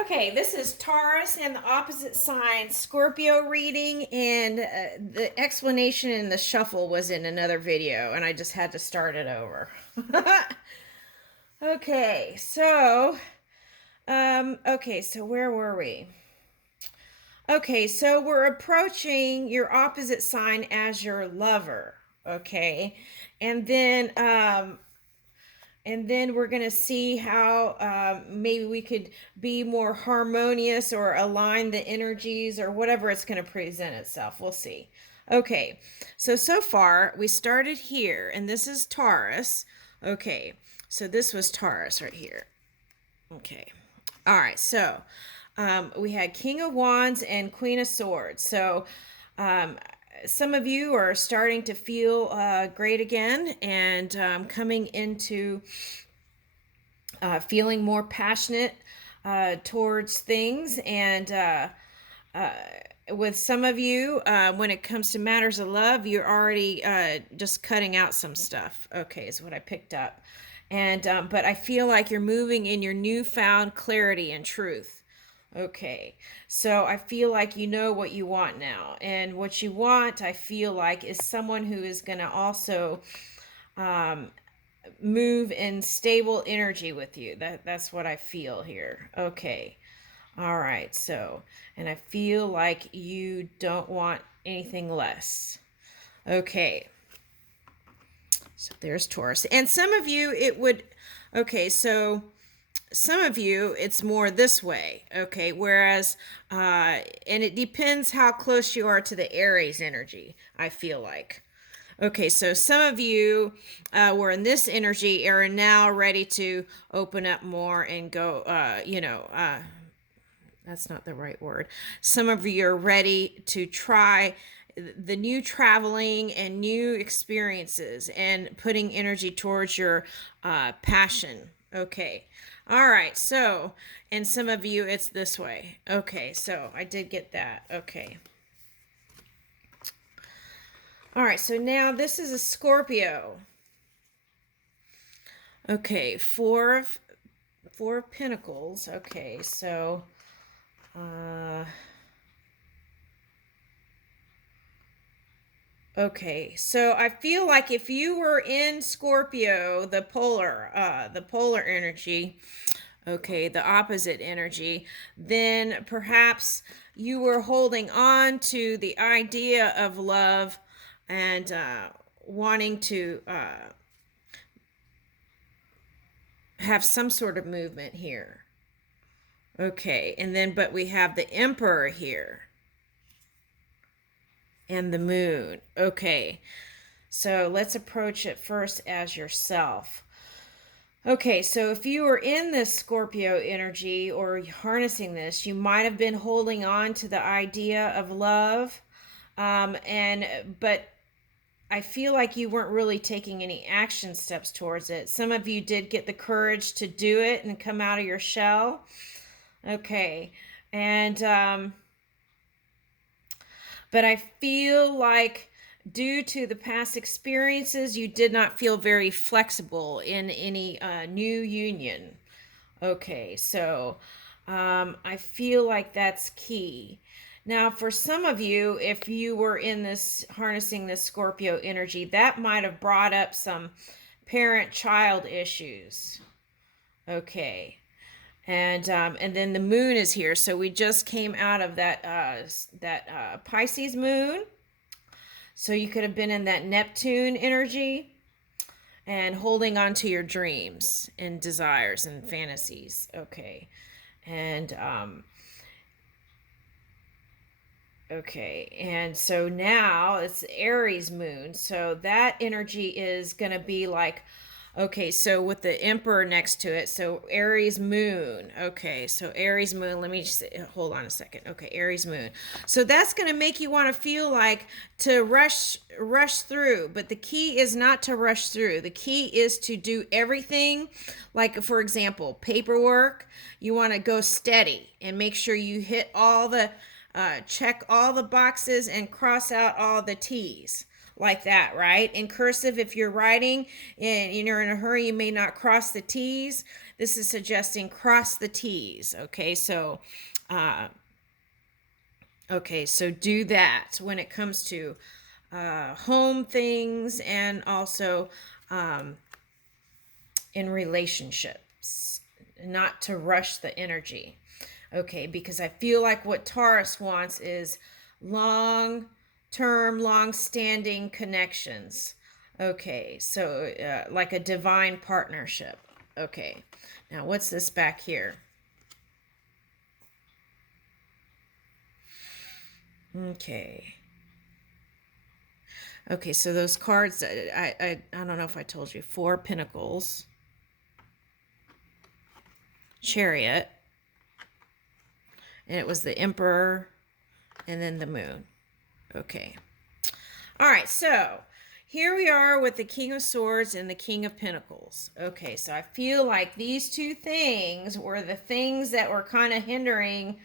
Okay, this is Taurus and the opposite sign Scorpio reading, and the explanation in the shuffle was in another video, and I just had to start it over. Okay, so where were we? Okay, so we're approaching your opposite sign as your lover. Okay, and then um, and then we're going to see how maybe we could be more harmonious or align the energies or whatever it's going to present itself. We'll see. Okay, so far we started here, and this is Taurus. Okay, so this was Taurus right here. Okay, all right, so we had King of Wands and Queen of Swords. So um, some of you are starting to feel great again and coming into feeling more passionate towards things. And with some of you, when it comes to matters of love, you're already just cutting out some stuff. Okay, is what I picked up. And but I feel like you're moving in your newfound clarity and truth. Okay, so I feel like you know what you want now, and what you want, I feel like, is someone who is going to also um, move in stable energy with you. That's what I feel here. Okay. All right. So, and I feel like you don't want anything less. Okay. So there's Taurus. And some of you it would okay, so some of you it's more this way, okay, whereas and it depends how close you are to the Aries energy, I feel like. Okay, so some of you were in this energy are now ready to open up more and go, that's not the right word. Some of you are ready to try the new traveling and new experiences and putting energy towards your passion. Okay. All right. So, and some of you, it's this way. Okay. So I did get that. Okay. All right. So now this is a Scorpio. Okay. Four of Pentacles. Okay. So, uh, okay, so I feel like if you were in Scorpio, the polar energy, okay, the opposite energy, then perhaps you were holding on to the idea of love and wanting to have some sort of movement here. Okay, and then but we have the Emperor here and the Moon. Okay, so let's approach it first as yourself. Okay, so if you were in this Scorpio energy or harnessing this, you might have been holding on to the idea of love, and but I feel like you weren't really taking any action steps towards it. Some of you did get the courage to do it and come out of your shell. Okay, and but I feel like due to the past experiences, you did not feel very flexible in any new union. Okay, so I feel like that's key. Now, for some of you, if you were in this harnessing this Scorpio energy, that might have brought up some parent child issues. Okay. And then the moon is here, so we just came out of that Pisces moon. So you could have been in that Neptune energy and holding on to your dreams and desires and fantasies. Okay. And okay. And so now it's Aries moon. So that energy is going to be like, okay, so with the Emperor next to it, so Aries moon. Okay, so Aries moon, let me just hold on a second. Okay, Aries moon. So that's going to make you want to feel like to rush through, but the key is not to rush through. The key is to do everything, like for example, paperwork. You want to go steady and make sure you hit all the check all the boxes and cross out all the T's. like that, right? In cursive, if you're writing and you're in a hurry, you may not cross the T's. This is suggesting cross the T's. Uh, okay, so do that when it comes to home things and also um, in relationships, not to rush the energy. Okay, because I feel like what Taurus wants is long term, long standing connections. Okay, so like a divine partnership. Okay, now what's this back here? Okay. Okay, so those cards, I don't know if I told you, Four Pentacles, Chariot, and it was the Emperor, and then the Moon. Okay. All right, so here we are with the King of Swords and the King of Pentacles. Okay, so I feel like these two things were the things that were kind of hindering.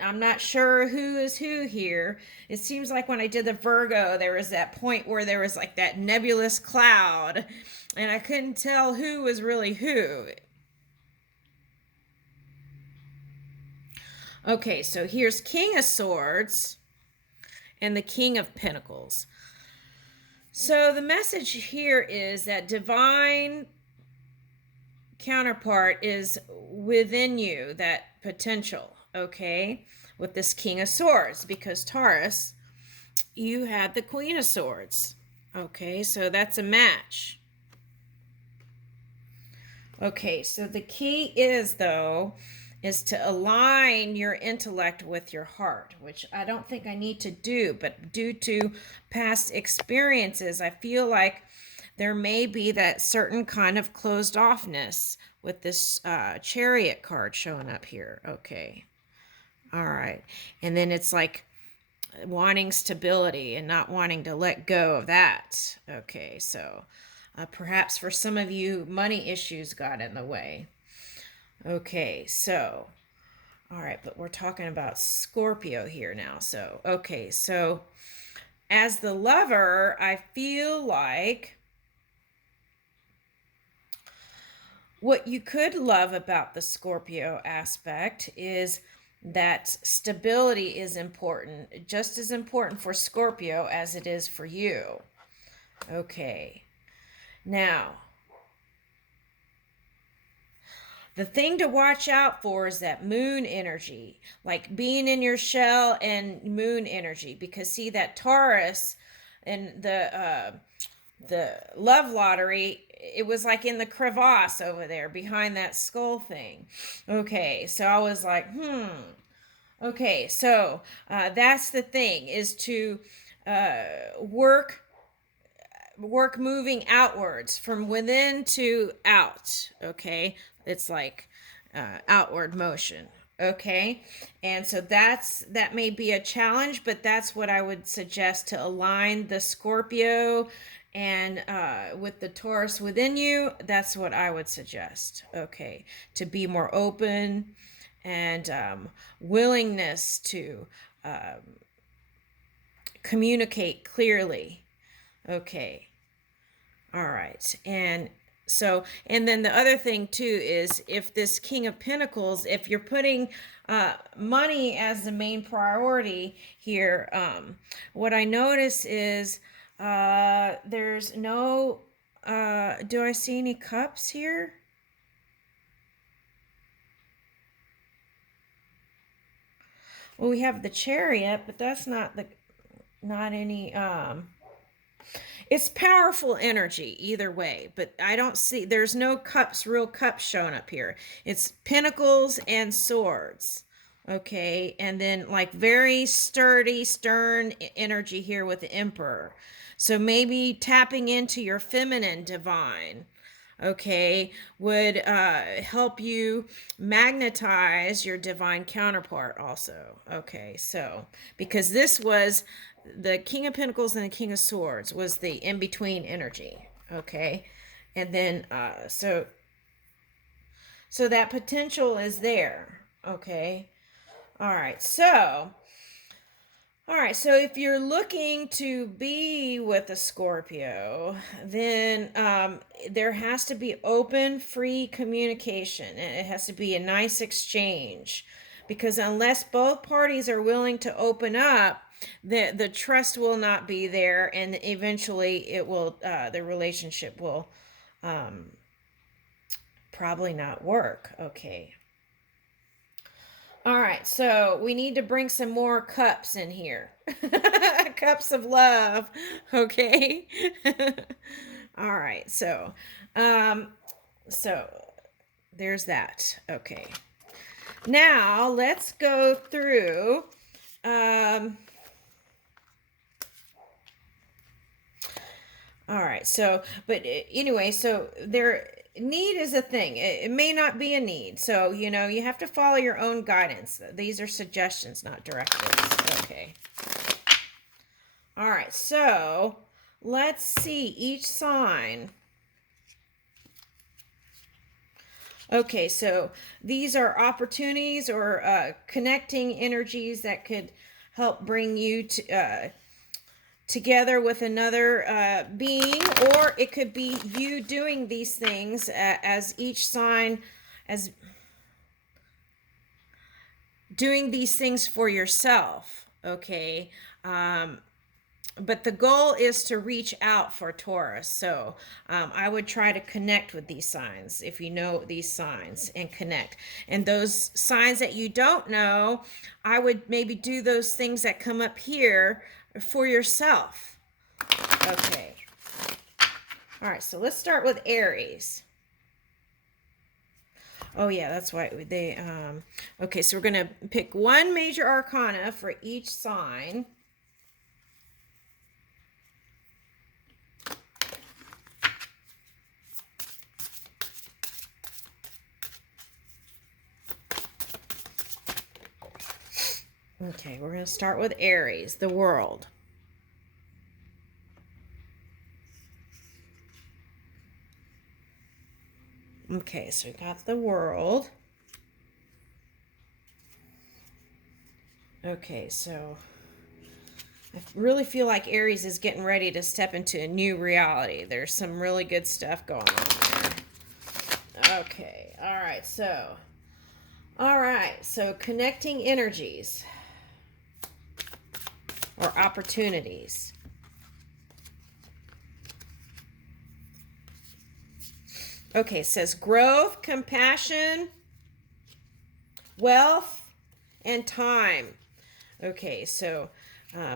I'm not sure who is who here. It seems like when I did the Virgo, there was that point where there was like that nebulous cloud, and I couldn't tell who was really who. Okay, so here's King of Swords and the King of Pentacles. So the message here is that divine counterpart is within you, that potential, okay, with this King of Swords, because Taurus, you had the Queen of Swords. Okay, so that's a match. Okay, so the key is, though, is to align your intellect with your heart, which I don't think I need to do, but due to past experiences, I feel like there may be that certain kind of closed offness with this Chariot card showing up here. Okay. All right. And then it's like wanting stability and not wanting to let go of that. Okay. So perhaps for some of you, money issues got in the way. Okay. So, all right. But we're talking about Scorpio here now. So, okay. So, as the lover, I feel like what you could love about the Scorpio aspect is that stability is important, just as important for Scorpio as it is for you. Okay. Now, the thing to watch out for is that moon energy, like being in your shell and moon energy, because see that Taurus and the love lottery, it was like in the crevasse over there behind that skull thing. Okay, so I was like, okay, so that's the thing, is to uh, work moving outwards from within to out. Okay, it's like outward motion. Okay, and so that may be a challenge, but that's what I would suggest, to align the Scorpio and with the Taurus within you. That's what I would suggest. Okay, to be more open and willingness to communicate clearly. Okay. All right. And then the other thing too is, if this King of Pentacles, if you're putting money as the main priority here, what I notice is there's no, do I see any cups here? Well, we have the Chariot, but that's not any, it's powerful energy either way, but I don't see, there's no cups, real cups showing up here. It's pentacles and swords. Okay, and then like very sturdy, stern energy here with the Emperor. So maybe tapping into your feminine divine, okay, would help you magnetize your divine counterpart also. Okay, so because this was the King of Pentacles and the King of Swords was the in-between energy. Okay, and then so that potential is there. Okay, all right, so All right, so if you're looking to be with a Scorpio, then there has to be open, free communication, and it has to be a nice exchange. Because unless both parties are willing to open up, the trust will not be there, and eventually it will the relationship will probably not work. Okay. All right, so we need to bring some more cups in here. Cups of love. Okay. All right, um so there's that. Okay. Now let's go through all right, so but anyway, so there need is a thing. It may not be a need. So, you have to follow your own guidance. These are suggestions, not directives. Okay. All right, so let's see each sign. Okay, so these are opportunities or connecting energies that could help bring you to together with another being, or it could be you doing these things as each sign, as doing these things for yourself. Okay. But the goal is to reach out for Taurus. So I would try to connect with these signs if you know these signs and connect. And those signs that you don't know, I would maybe do those things that come up here for yourself. Okay. All right, so let's start with Aries. Oh yeah, that's why they okay, so we're going to pick one major arcana for each sign. Okay, we're going to start with Aries, the world. Okay, so we got the world. Okay, so I really feel like Aries is getting ready to step into a new reality. There's some really good stuff going on there. Okay, all right, so connecting energies or opportunities. Okay, it says growth, compassion, wealth, and time. Okay, so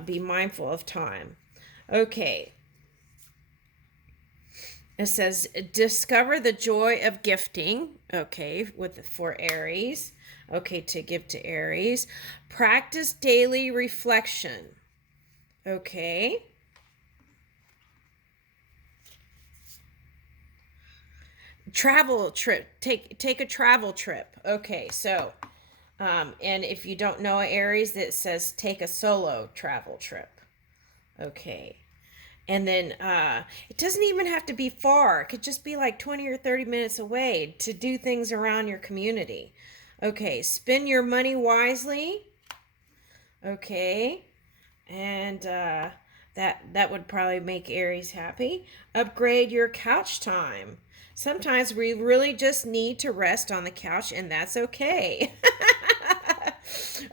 be mindful of time. Okay. It says discover the joy of gifting. Okay, for Aries. Okay, to give to Aries. Practice daily reflection. Okay. Travel trip. Take a travel trip. Okay, so and if you don't know Aries, it says take a solo travel trip. Okay. And then it doesn't even have to be far. It could just be like 20 or 30 minutes away to do things around your community. Okay, spend your money wisely. Okay. And that would probably make Aries happy. Upgrade your couch time. Sometimes we really just need to rest on the couch, and that's okay.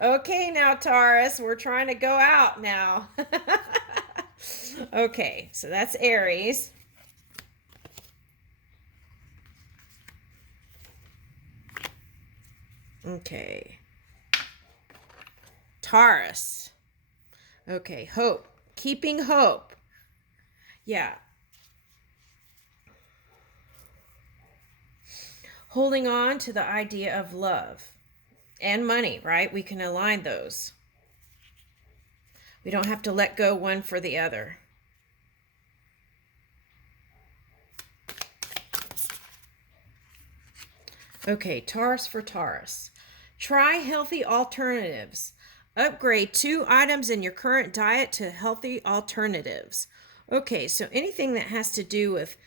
Okay, now, Taurus, we're trying to go out now. Okay, so that's Aries. Okay. Taurus. Okay, hope. Keeping hope. Yeah. Holding on to the idea of love and money, right? We can align those. We don't have to let go one for the other. Okay, Taurus for Taurus. Try healthy alternatives. Upgrade 2 items in your current diet to healthy alternatives. Okay, so anything that has to do with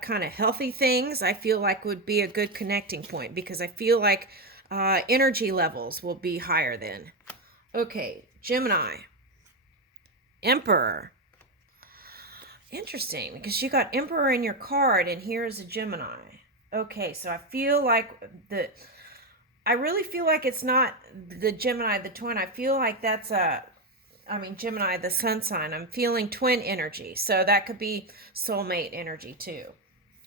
kind of healthy things, I feel like would be a good connecting point because I feel like energy levels will be higher then. Okay, Gemini. Emperor. Interesting, because you got Emperor in your card, and here is a Gemini. Okay, so I really feel like it's not the Gemini, the twin. I feel like that's Gemini, the sun sign. I'm feeling twin energy. So that could be soulmate energy too.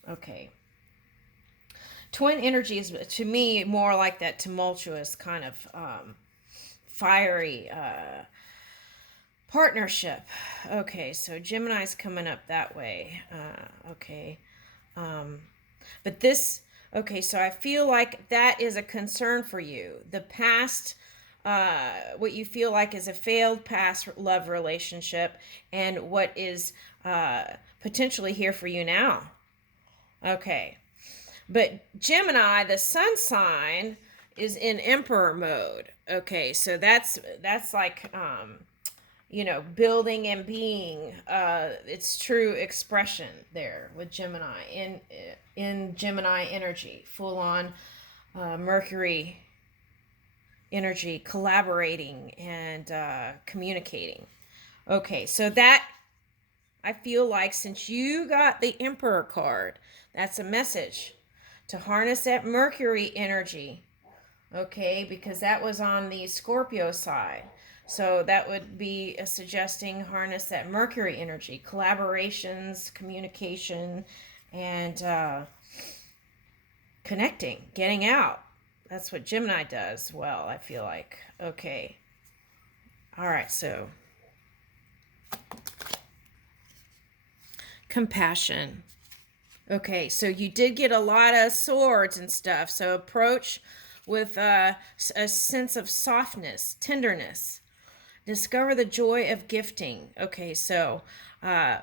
Okay. Twin energy is, to me, more like that tumultuous kind of fiery partnership. Okay, so Gemini's coming up that way. Okay. But this, okay, so I feel like that is a concern for you. The past, what you feel like is a failed past love relationship, and what is potentially here for you now. Okay. But Gemini, the sun sign, is in Emperor mode. Okay, so that's like building and being its true expression there with Gemini in Gemini energy, full on Mercury energy, collaborating and communicating. Okay, so that, I feel like, since you got the Emperor card, that's a message to harness that Mercury energy. Okay, because that was on the Scorpio side. So that would be suggesting harness that Mercury energy, collaborations, communication, and connecting, getting out. That's what Gemini does well, I feel like. Okay. All right, so compassion. Okay, so you did get a lot of swords and stuff. So approach with a sense of softness, tenderness. Discover the joy of gifting. Okay, so it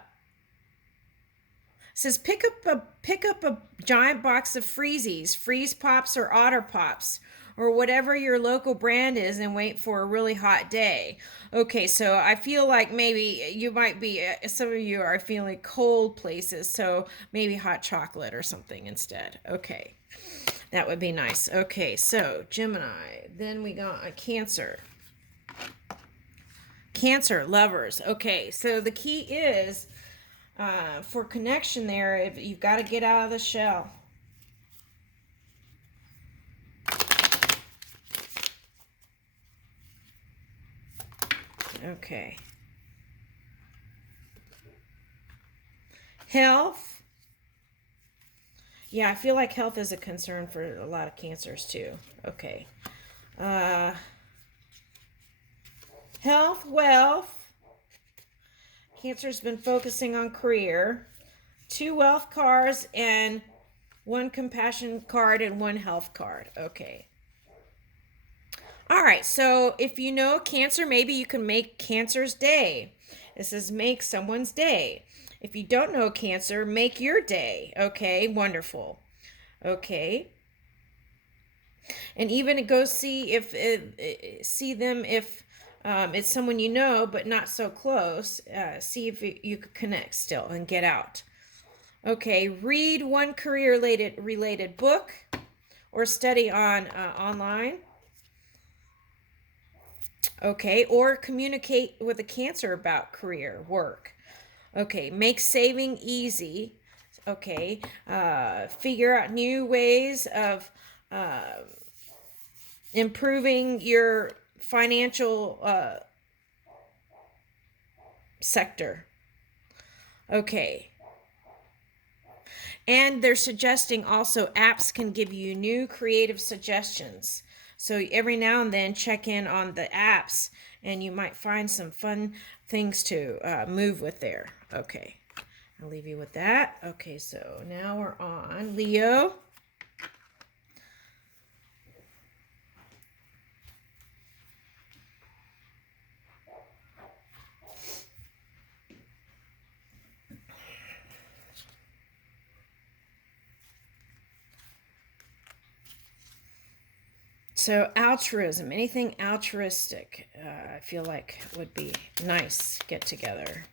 says pick up a giant box of freezies, freeze pops or otter pops, or whatever your local brand is, and wait for a really hot day. Okay, so I feel like maybe you might be, some of you are feeling cold places, so maybe hot chocolate or something instead. Okay, that would be nice. Okay, so Gemini. Then we got a Cancer. Cancer, lovers. Okay, so the key is for connection there, if you've got to get out of the shell. Okay. Health. Yeah, I feel like health is a concern for a lot of Cancers too. Okay. Health, wealth. Cancer's been focusing on career. 2 wealth cards and 1 compassion card and 1 health card. Okay. All right, so if you know Cancer, maybe you can make Cancer's day. It says make someone's day. If you don't know Cancer, make your day. Okay, wonderful. Okay. And even go see them if it's someone you know but not so close. See if you could connect still and get out. Okay, read 1 career related book or study on online. Okay, or communicate with a Cancer about career, work. Okay, make saving easy. Okay, figure out new ways of improving your financial sector. Okay. And they're suggesting also apps can give you new creative suggestions. So every now and then check in on the apps and you might find some fun things to move with there. Okay, I'll leave you with that. Okay, so now we're on Leo. So altruism, anything altruistic, I feel like would be nice get together.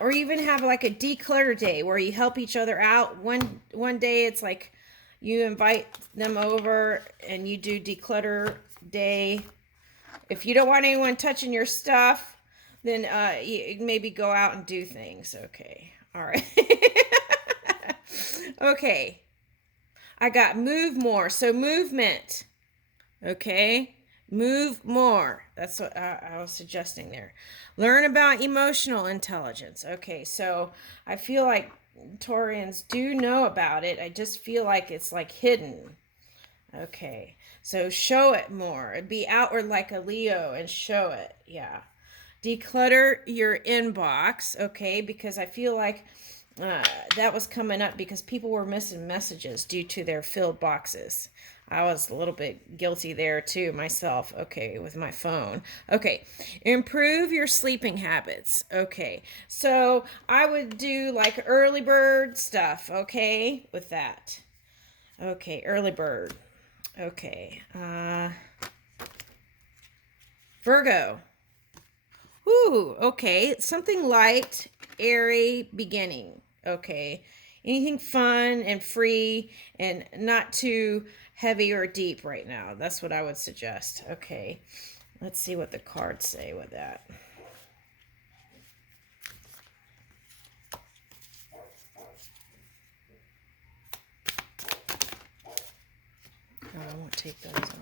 Or even have like a declutter day where you help each other out. One day it's like you invite them over and you do declutter day. If you don't want anyone touching your stuff, then you maybe go out and do things. Okay. All right. Okay. I got move more. So movement. Okay. Move more. That's what I was suggesting there. Learn about emotional intelligence. Okay. So I feel like Taurians do know about it. I just feel like it's like hidden. Okay. So show it more. Be outward like a Leo and show it. Yeah. Declutter your inbox. Okay. Because I feel like that was coming up because people were missing messages due to their filled boxes. I was a little bit guilty there too myself. Okay, with my phone. Okay, improve your sleeping habits. Okay, so I would do like early bird stuff. Okay, with that. Okay, early bird. Okay, Virgo. Ooh, okay. Something light, airy beginning. Okay. Anything fun and free and not too heavy or deep right now. That's what I would suggest. Okay. Let's see what the cards say with that. Oh, I won't take those out.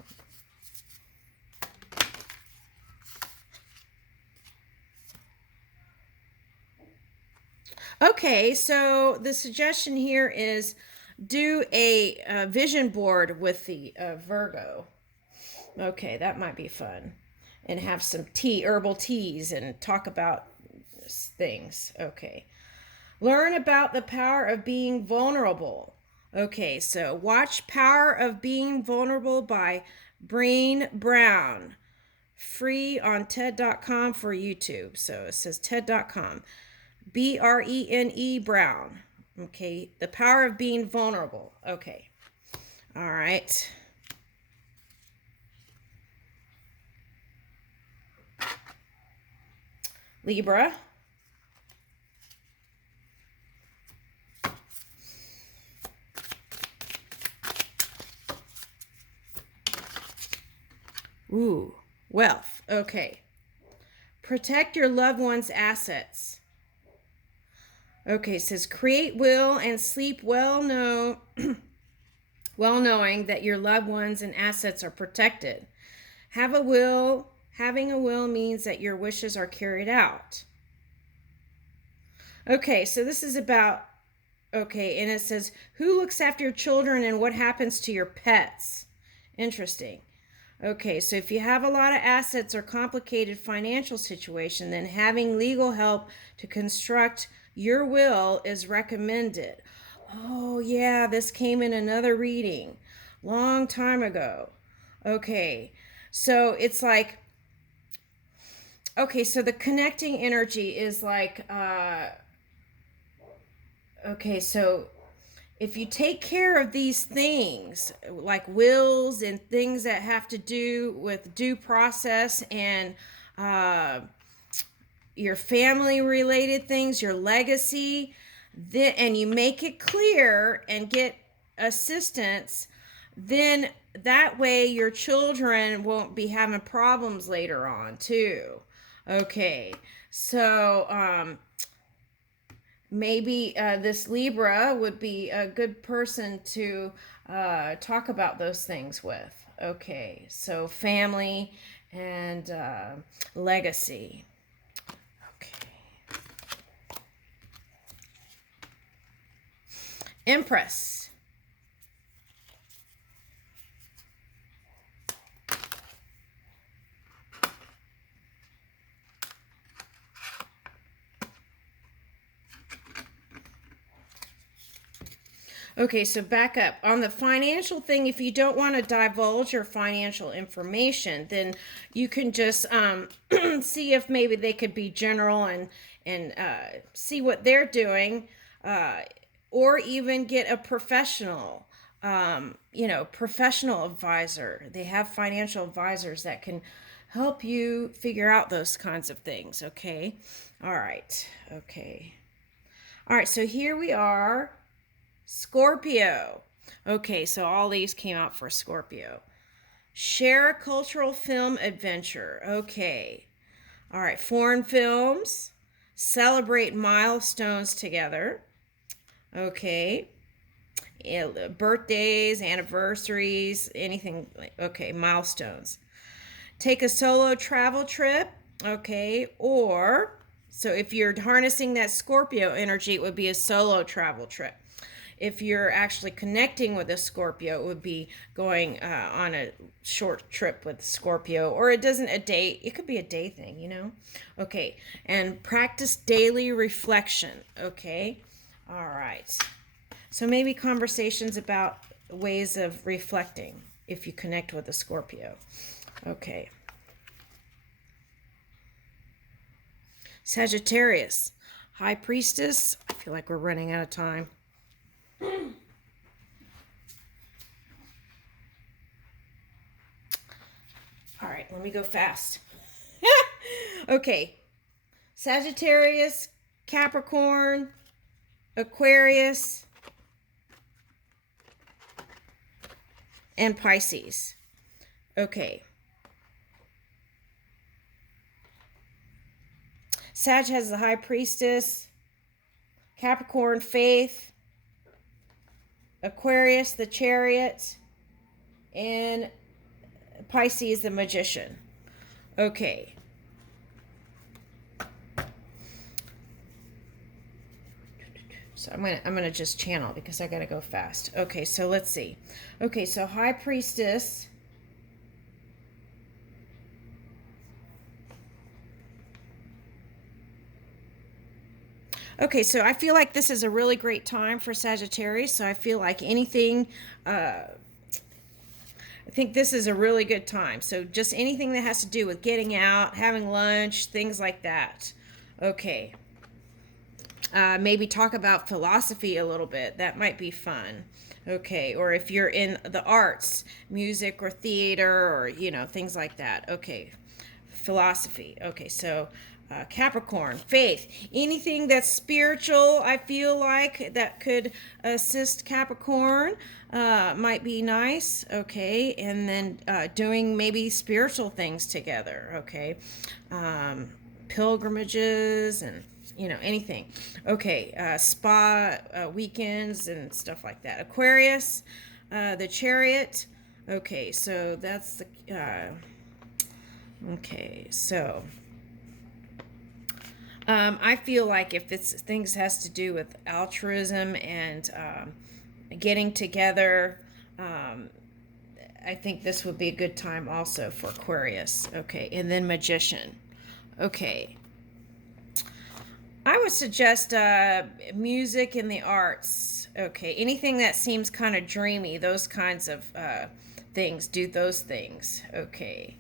Okay, so the suggestion here is do a vision board with the Virgo. Okay, that might be fun. And have some herbal teas, and talk about things. Okay. Learn about the power of being vulnerable. Okay, so watch Power of Being Vulnerable by Brene Brown. Free on TED.com for YouTube. So it says TED.com. Brene Brown. Okay, the power of being vulnerable. Okay. All right. Libra. Ooh, wealth. Okay. Protect your loved one's assets. Okay, it says create will and sleep well well knowing that your loved ones and assets are protected. Have a will. Having a will means that your wishes are carried out. Okay, so this is about, okay, and it says, who looks after your children and what happens to your pets? Interesting. Okay, so if you have a lot of assets or complicated financial situation, then having legal help to construct your will is recommended. Oh, yeah, this came in another reading long time ago. Okay, so it's like, okay, so the connecting energy is like, okay, so if you take care of these things like wills and things that have to do with due process and uh, your family related things, your legacy, and you make it clear and get assistance, then that way your children won't be having problems later on too. Okay, so maybe this Libra would be a good person to talk about those things with. Okay, so family and legacy. Okay. Empress. Okay, so back up. On the financial thing, if you don't want to divulge your financial information, then you can just see if maybe they could be general and see what they're doing, or even get a professional, professional advisor. They have financial advisors that can help you figure out those kinds of things, okay? All right, okay. All right, so here we are. Scorpio. Okay, so all these came out for Scorpio. Share a cultural film adventure. Okay. All right. Foreign films. Celebrate milestones together. Okay. Birthdays, anniversaries, anything like, okay, milestones. Take a solo travel trip. Okay. Or, so if you're harnessing that Scorpio energy, it would be a solo travel trip. If you're actually connecting with a Scorpio, it would be going on a short trip with Scorpio, or it doesn't a day. It could be a day thing, you know. Okay, and practice daily reflection. Okay, all right. So maybe conversations about ways of reflecting if you connect with a Scorpio. Okay. Sagittarius, High Priestess. I feel like we're running out of time. All right, let me go fast. Okay. Sagittarius, Capricorn, Aquarius, and Pisces. Okay. Sag has the High Priestess, Capricorn, Faith, Aquarius, the Chariot, and Pisces, the Magician. Okay. So I'm gonna just channel because I gotta go fast. Okay, so let's see. Okay, so High Priestess. Okay, so I feel like this is a really great time for Sagittarius. So I feel like anything, I think this is a really good time. So just anything that has to do with getting out, having lunch, things like that. Okay. Maybe talk about philosophy a little bit. That might be fun. Okay. Or if you're in the arts, music or theater or, you know, things like that. Okay. Philosophy. Okay. So Capricorn, faith, anything that's spiritual, I feel like that could assist Capricorn might be nice. Okay. And then doing maybe spiritual things together. Okay. Pilgrimages and, you know, anything. Okay. Spa weekends and stuff like that. Aquarius, the Chariot. Okay. So that's the. Okay. So. I feel like if it's things has to do with altruism and getting together, I think this would be a good time also for Aquarius. Okay, and then Magician. Okay, I would suggest music and the arts. Okay, anything that seems kind of dreamy, those kinds of things. Do those things. Okay,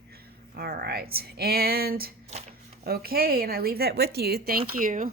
all right, and. Okay, and I leave that with you. Thank you.